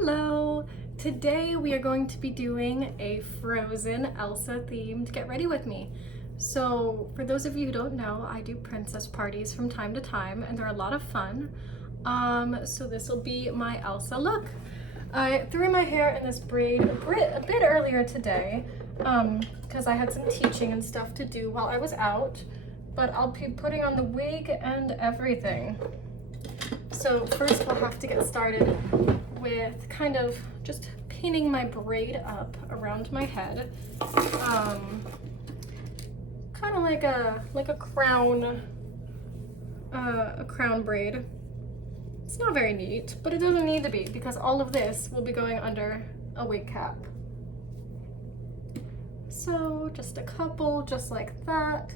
Hello! Today we are going to be doing a Frozen Elsa themed Get Ready With Me. So for those of you who don't know, I do princess parties from time to time and they're a lot of fun. So this will be my Elsa look. I threw my hair in this braid a bit earlier today because I had some teaching and stuff to do while I was out, but I'll be putting on the wig and everything. So first we'll have to get started with kind of just pinning my braid up around my head, kind of like a crown braid. It's not very neat, but it doesn't need to be because all of this will be going under a wig cap. So just a couple, just like that.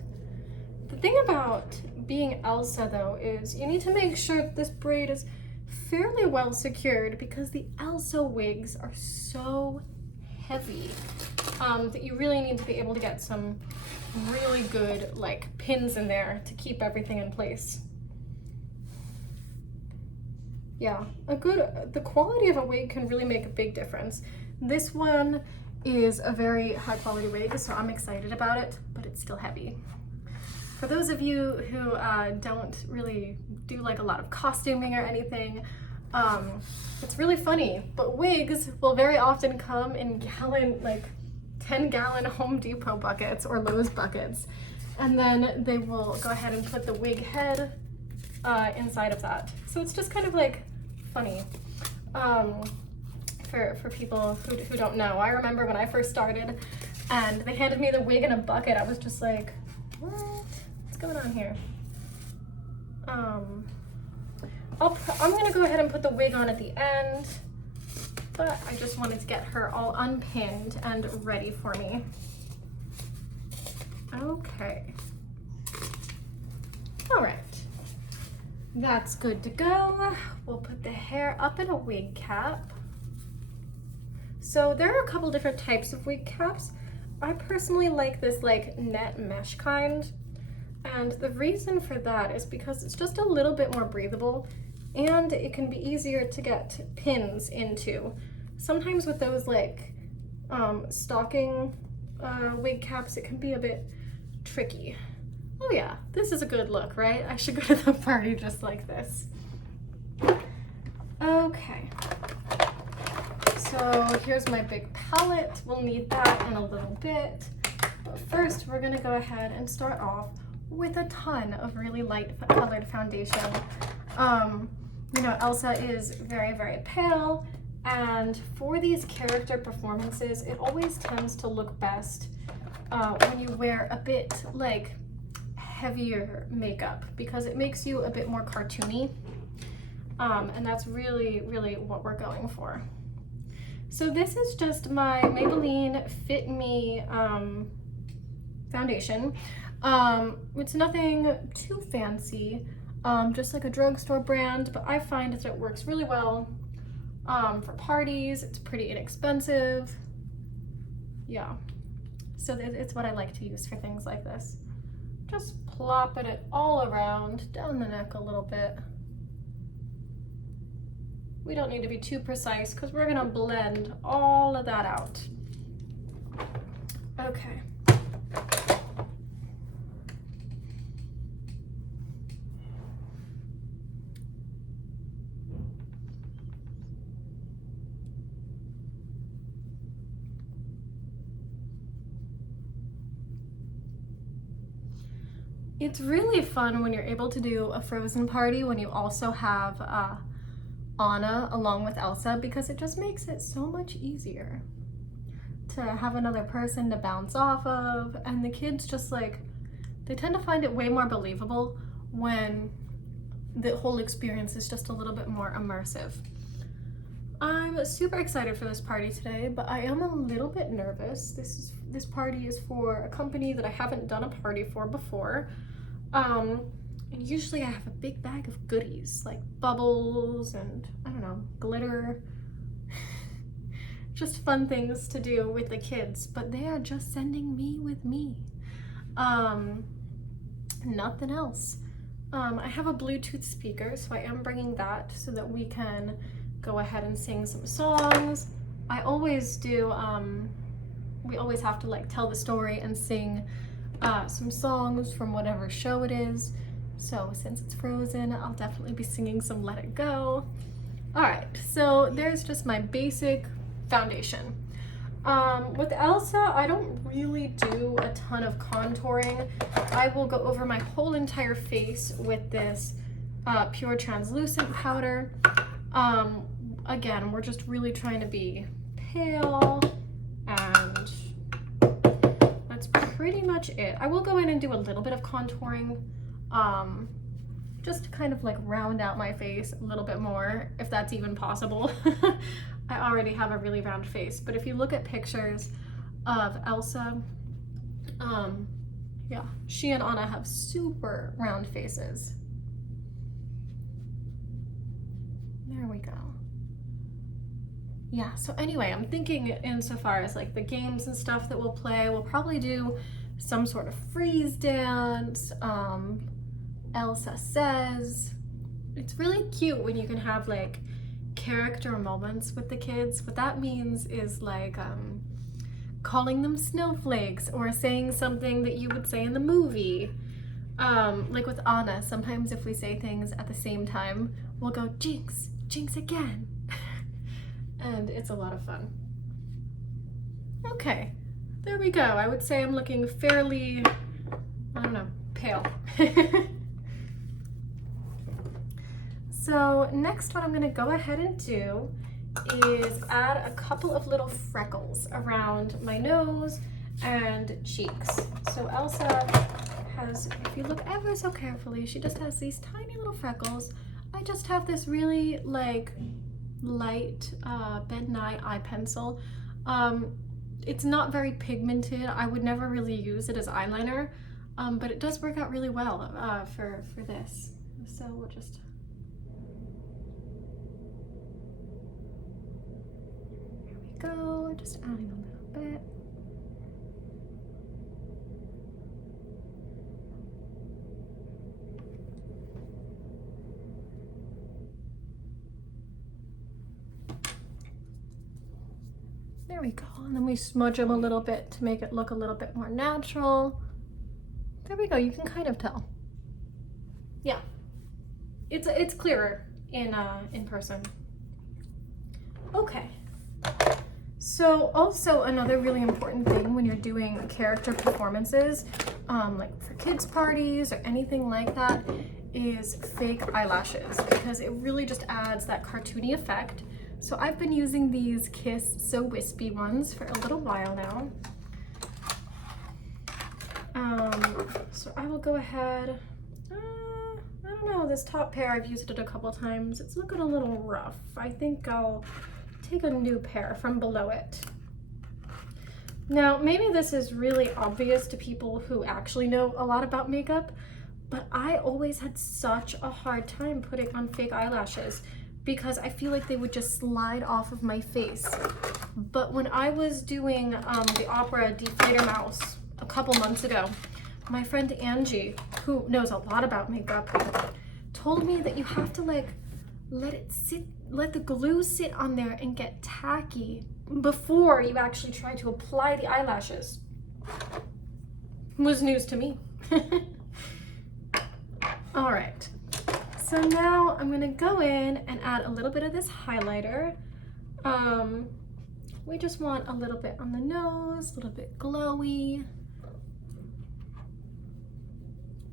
The thing about being Elsa though is you need to make sure that this braid is fairly well secured because the Elsa wigs are so heavy that you really need to be able to get some really good like pins in there to keep everything in place. Yeah, the quality of a wig can really make a big difference. This one is a very high quality wig, so I'm excited about it, but it's still heavy. For those of you who don't really do like a lot of costuming or anything, it's really funny, but wigs will very often come in 10-gallon Home Depot buckets or Lowe's buckets, and then they will go ahead and put the wig head inside of that. So it's just kind of like funny for people who don't know. I remember when I first started and they handed me the wig in a bucket, I was just like, what? What's going on here? I'm gonna go ahead and put the wig on at the end, but I just wanted to get her all unpinned and ready for me. Okay. All right. That's good to go. We'll put the hair up in a wig cap. So there are a couple different types of wig caps. I personally like this like net mesh kind. And the reason for that is because it's just a little bit more breathable and it can be easier to get pins into. Sometimes with those like stocking wig caps, it can be a bit tricky. Oh yeah, this is a good look, right? I should go to the party just like this. Okay. So here's my big palette. We'll need that in a little bit. But first, we're gonna go ahead and start off with a ton of really light colored foundation. You know, Elsa is very, very pale, and for these character performances, it always tends to look best when you wear a bit like heavier makeup because it makes you a bit more cartoony, and that's really, really what we're going for. So this is just my Maybelline Fit Me foundation. It's nothing too fancy, just like a drugstore brand, but I find that it works really well for parties. It's pretty inexpensive. Yeah, so it's what I like to use for things like this. Just plopping it all around, down the neck a little bit. We don't need to be too precise because we're gonna blend all of that out. Okay. It's really fun when you're able to do a Frozen party when you also have Anna along with Elsa because it just makes it so much easier to have another person to bounce off of, and the kids just like, they tend to find it way more believable when the whole experience is just a little bit more immersive. I'm super excited for this party today, but I am a little bit nervous. This party is for a company that I haven't done a party for before. And usually I have a big bag of goodies like bubbles and I don't know, glitter, just fun things to do with the kids, but they are just sending me with me. Nothing else. I have a Bluetooth speaker, so I am bringing that so that we can go ahead and sing some songs. I always do, we always have to like tell the story and sing some songs from whatever show it is. So since it's Frozen, I'll definitely be singing some Let It Go. All right, so there's just my basic foundation. With Elsa, I don't really do a ton of contouring. I will go over my whole entire face with this pure translucent powder. Again, we're just really trying to be pale, and that's pretty much it. I will go in and do a little bit of contouring, just to kind of like round out my face a little bit more, if that's even possible. I already have a really round face, but if you look at pictures of Elsa, yeah, she and Anna have super round faces. There we go. Yeah, so anyway, I'm thinking insofar as like the games and stuff that we'll play, we'll probably do some sort of freeze dance, Elsa Says. It's really cute when you can have like character moments with the kids. What that means is like calling them snowflakes or saying something that you would say in the movie. Like with Anna, sometimes if we say things at the same time, we'll go Jinx, Jinx again. And it's a lot of fun. Okay, there we go. I would say I'm looking fairly, I don't know, pale. So next what I'm gonna go ahead and do is add a couple of little freckles around my nose and cheeks. So Elsa has, if you look ever so carefully, she just has these tiny little freckles. I just have this really like light Ben Nye eye pencil. It's not very pigmented. I would never really use it as eyeliner, but it does work out really well for this. So we'll just, here we go, just adding a little bit. There we go, and then we smudge them a little bit to make it look a little bit more natural. There we go, you can kind of tell. Yeah, it's clearer in person. Okay, so also another really important thing when you're doing character performances, like for kids' parties or anything like that, is fake eyelashes, because it really just adds that cartoony effect. So I've been using these Kiss So Wispy ones for a little while now. So I will go ahead, I don't know, this top pair, I've used it a couple times. It's looking a little rough. I think I'll take a new pair from below it. Now, maybe this is really obvious to people who actually know a lot about makeup, but I always had such a hard time putting on fake eyelashes, because I feel like they would just slide off of my face. But when I was doing the opera Die Fledermaus a couple months ago, my friend Angie, who knows a lot about makeup, told me that you have to like let the glue sit on there and get tacky before you actually try to apply the eyelashes. It was news to me. All right. So now I'm gonna go in and add a little bit of this highlighter. We just want a little bit on the nose, a little bit glowy.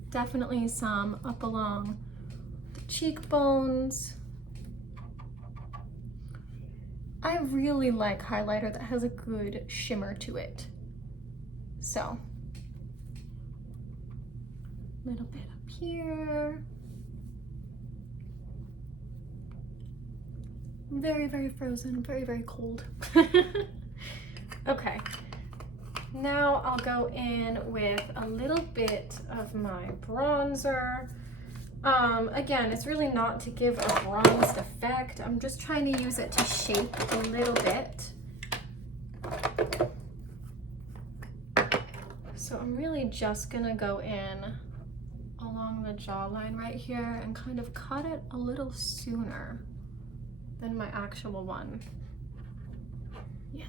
Definitely some up along the cheekbones. I really like highlighter that has a good shimmer to it. So, a little bit up here. Very, very frozen, very, very cold. Okay, now I'll go in with a little bit of my bronzer. Again, it's really not to give a bronzed effect. I'm just trying to use it to shape a little bit. So I'm really just gonna go in along the jawline right here and kind of cut it a little sooner. than my actual one. Yeah.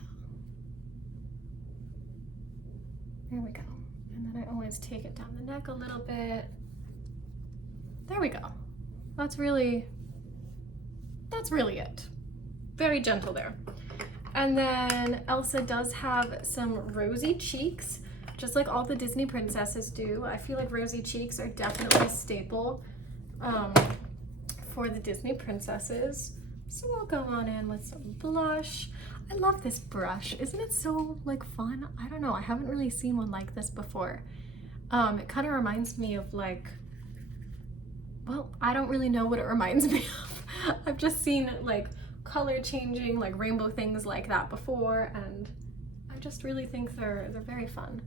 There we go. And then I always take it down the neck a little bit. There we go. That's really it. Very gentle there. And then Elsa does have some rosy cheeks, just like all the Disney princesses do. I feel like rosy cheeks are definitely a staple for the Disney princesses. So we'll go on in with some blush. I love this brush. Isn't it so like fun? I don't know. I haven't really seen one like this before. It kind of reminds me of like, well, I don't really know what it reminds me of. I've just seen like color changing, like rainbow things like that before, and I just really think they're very fun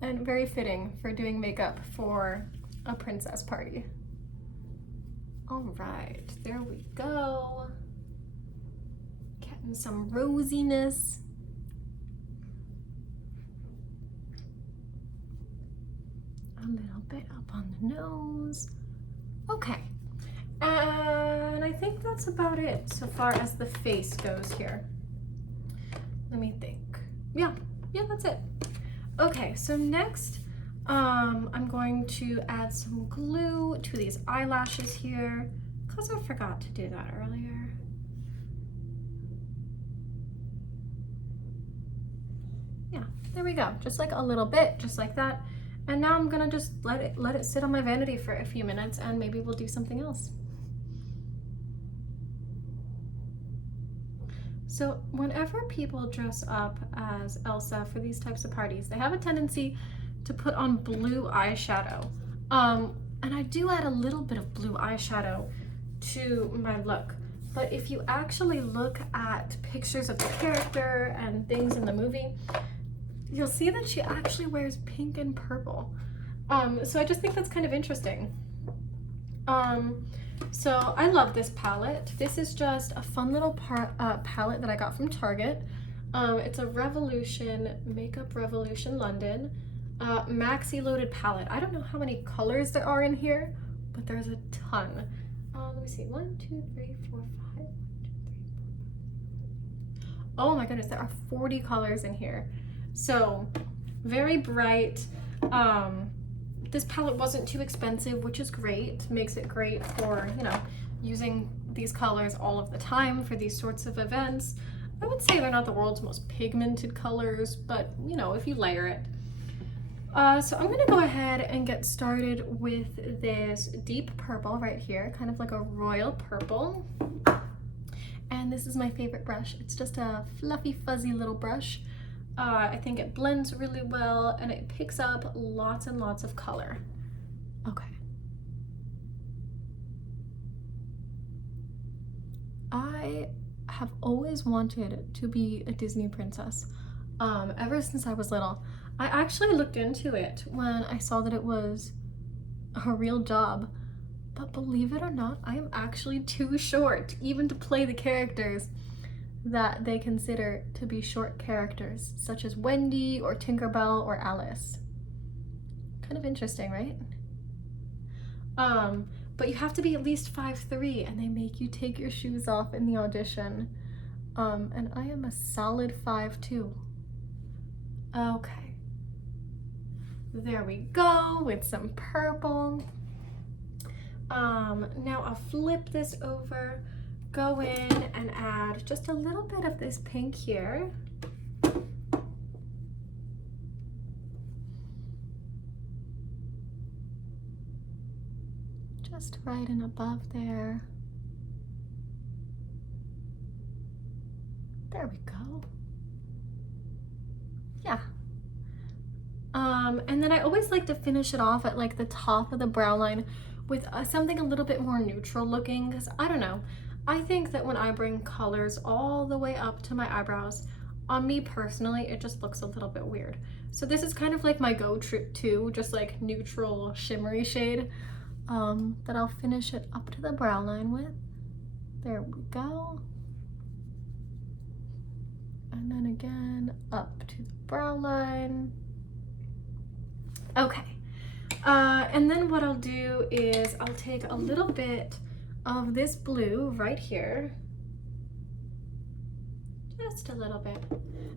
and very fitting for doing makeup for a princess party. All right, there we go. Getting some rosiness. A little bit up on the nose. Okay, and I think that's about it so far as the face goes here. Let me think. Yeah, that's it. Okay, so next I'm going to add some glue to these eyelashes here because I forgot to do that earlier. Yeah, there we go. Just like a little bit, just like that. And now I'm gonna just let it sit on my vanity for a few minutes, and maybe we'll do something else. So whenever people dress up as Elsa for these types of parties, they have a tendency to put on blue eyeshadow. And I do add a little bit of blue eyeshadow to my look. But if you actually look at pictures of the character and things in the movie, you'll see that she actually wears pink and purple. So I just think that's kind of interesting. So I love this palette. This is just a fun little palette that I got from Target. It's a Revolution, Makeup Revolution London maxi loaded palette. I don't know how many colors there are in here, but there's a ton. Let me see, 1, 2, 3, 4, 5. Oh my goodness, there are 40 colors in here. So very bright. This palette wasn't too expensive, which is great. Makes it great for, you know, using these colors all of the time for these sorts of events. I would say they're not the world's most pigmented colors, but you know, if you layer it. So I'm gonna go ahead and get started with this deep purple right here, kind of like a royal purple. And this is my favorite brush. It's just a fluffy, fuzzy little brush. I think it blends really well and it picks up lots and lots of color. Okay. I have always wanted to be a Disney princess, ever since I was little. I actually looked into it when I saw that it was a real job, but believe it or not, I am actually too short even to play the characters that they consider to be short characters, such as Wendy or Tinkerbell or Alice. Kind of interesting, right? But you have to be at least 5'3", and they make you take your shoes off in the audition. And I am a solid 5'2". Okay. There we go with some purple. Now I'll flip this over, go in and add just a little bit of this pink here. Just right and above there. There we go. Yeah. And then I always like to finish it off at like the top of the brow line with something a little bit more neutral looking, because I don't know, I think that when I bring colors all the way up to my eyebrows, on me personally, it just looks a little bit weird. So this is kind of like my go-to, just like neutral shimmery shade that I'll finish it up to the brow line with. There we go. And then again, up to the brow line. Okay. And then what I'll do is I'll take a little bit of this blue right here, just a little bit.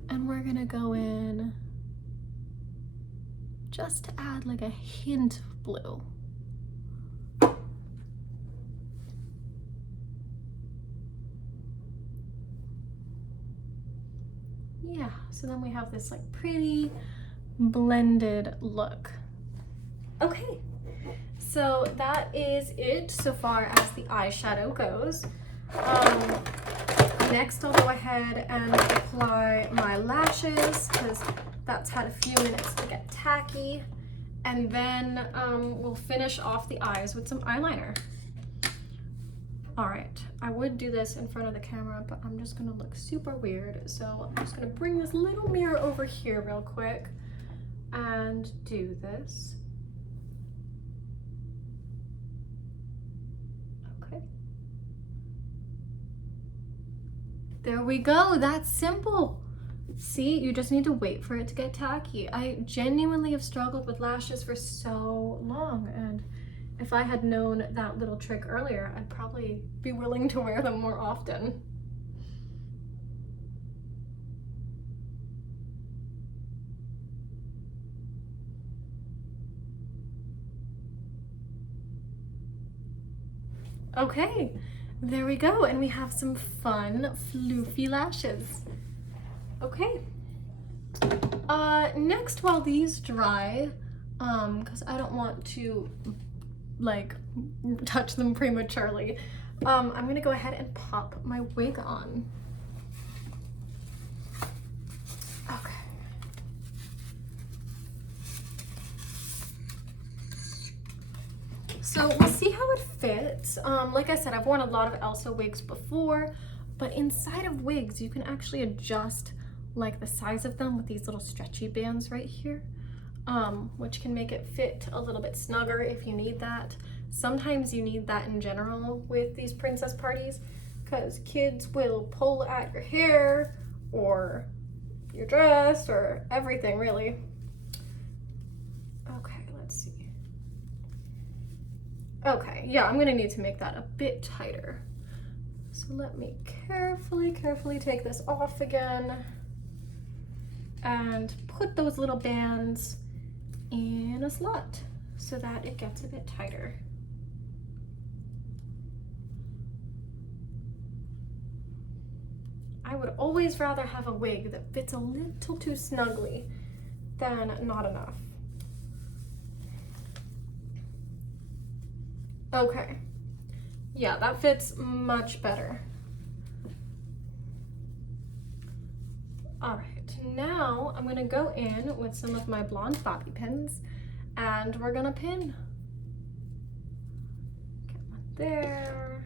And we're gonna go in just to add like a hint of blue. Yeah, so then we have this like pretty blended look. Okay, so that is it so far as the eyeshadow goes. Next I'll go ahead and apply my lashes because that's had a few minutes to get tacky. And then we'll finish off the eyes with some eyeliner. All right, I would do this in front of the camera, but I'm just gonna look super weird. So I'm just gonna bring this little mirror over here real quick and do this. Okay. There we go, that's simple. See, you just need to wait for it to get tacky. I genuinely have struggled with lashes for so long, and if I had known that little trick earlier, I'd probably be willing to wear them more often. Okay, there we go, and we have some fun, floofy lashes. Okay. Next, while these dry, because I don't want to like touch them prematurely, I'm gonna go ahead and pop my wig on. Okay. So we'll see how it fits. Like I said, I've worn a lot of Elsa wigs before, but inside of wigs, you can actually adjust like the size of them with these little stretchy bands right here, which can make it fit a little bit snugger if you need that. Sometimes you need that in general with these princess parties because kids will pull at your hair or your dress or everything really. Okay, let's see. Okay, yeah, I'm gonna need to make that a bit tighter. So let me carefully take this off again and put those little bands in a slot so that it gets a bit tighter. I would always rather have a wig that fits a little too snugly than not enough. Okay, yeah, that fits much better. All right, now I'm gonna go in with some of my blonde bobby pins and we're gonna pin. Get one there.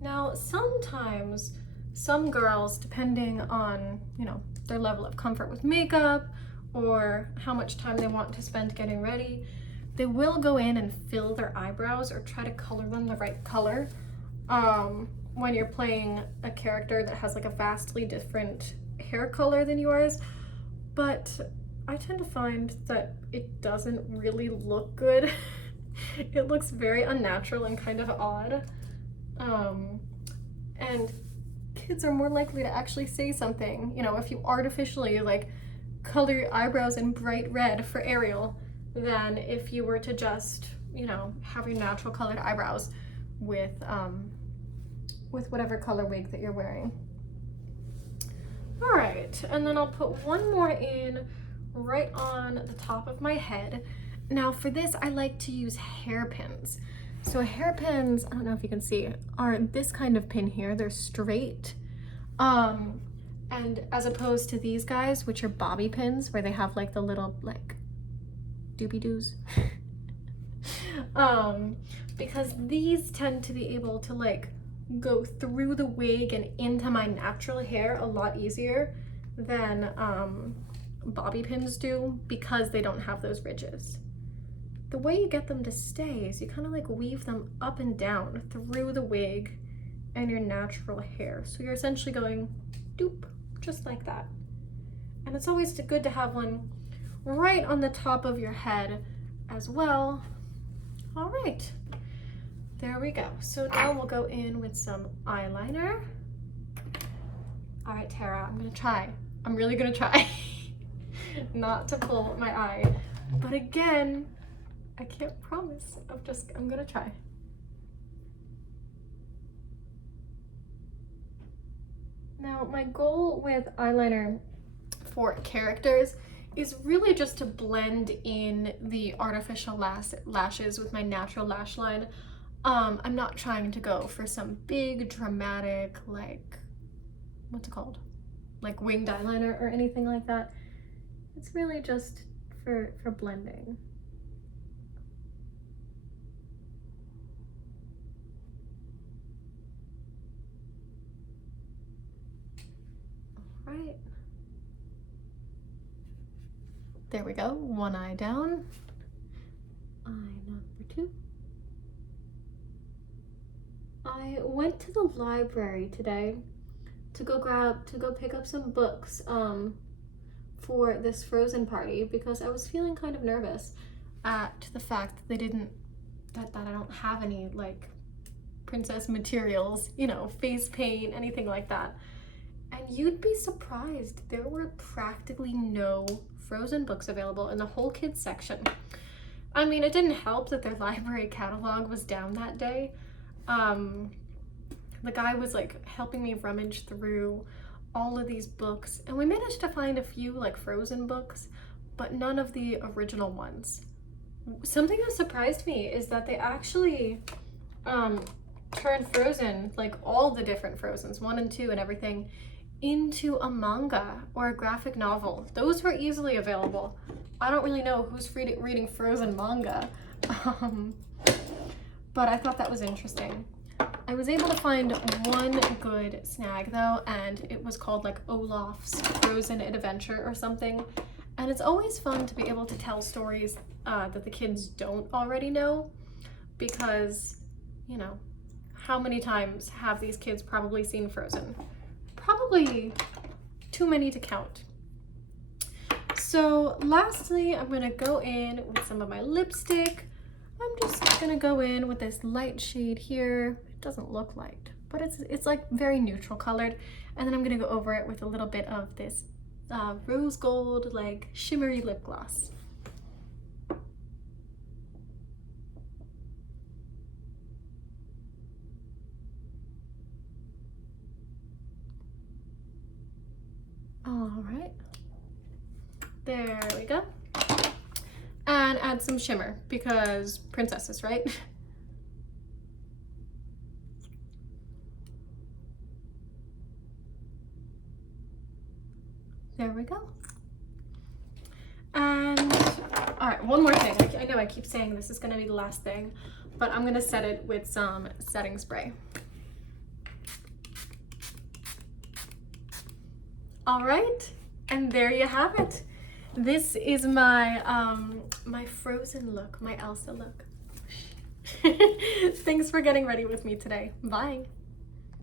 Now, sometimes some girls, depending on, you know, their level of comfort with makeup or how much time they want to spend getting ready, they will go in and fill their eyebrows or try to color them the right color when you're playing a character that has like a vastly different hair color than yours. But I tend to find that it doesn't really look good. It looks very unnatural and kind of odd. And kids are more likely to actually say something, you know, if you artificially like color your eyebrows in bright red for Ariel than if you were to just, you know, have your natural colored eyebrows with whatever color wig that you're wearing. All right, and then I'll put one more in right on the top of my head. Now for this, I like to use hairpins. So hairpins, I don't know if you can see, are this kind of pin here. They're straight. And as opposed to these guys, which are bobby pins, where they have like the little like doobie-doos. Because these tend to be able to like go through the wig and into my natural hair a lot easier than bobby pins do because they don't have those ridges. The way you get them to stay is you kind of like weave them up and down through the wig and your natural hair. So you're essentially going doop, just like that. And it's always good to have one right on the top of your head as well. All right, there we go. So now we'll go in with some eyeliner. All right, Tara, I'm gonna try. I'm really gonna try not to pull my eye. But again, I can't promise. I'm gonna try. Now, my goal with eyeliner for characters is really just to blend in the artificial lashes with my natural lash line. I'm not trying to go for some big dramatic, like, what's it called? Like winged eyeliner or anything like that. It's really just for blending. All right. There we go, one eye down. Eye number 2. I went to the library today to go pick up some books for this Frozen party because I was feeling kind of nervous at the fact that I don't have any like princess materials, you know, face paint, anything like that. And you'd be surprised, there were practically no Frozen books available in the whole kids section. I mean, it didn't help that their library catalog was down that day. The guy was like helping me rummage through all of these books, and we managed to find a few like Frozen books, but none of the original ones. Something that surprised me is that they actually turned Frozen, like all the different Frozens, 1 and 2 and everything, into a manga or a graphic novel. Those were easily available. I don't really know who's reading Frozen manga, but I thought that was interesting. I was able to find one good snag though, and it was called like Olaf's Frozen Adventure or something. And it's always fun to be able to tell stories that the kids don't already know, because, you know, how many times have these kids probably seen Frozen? Probably too many to count. So lastly, I'm gonna go in with some of my lipstick. I'm just gonna go in with this light shade here. It doesn't look light, but it's like very neutral colored. And then I'm gonna go over it with a little bit of this rose gold, like shimmery lip gloss. All right, there we go. And add some shimmer because princesses, right? There we go. And all right, one more thing. I know I keep saying this is gonna be the last thing, but I'm gonna set it with some setting spray. All right, and there you have it. This is my my Frozen look, my Elsa look. Thanks for getting ready with me today. Bye.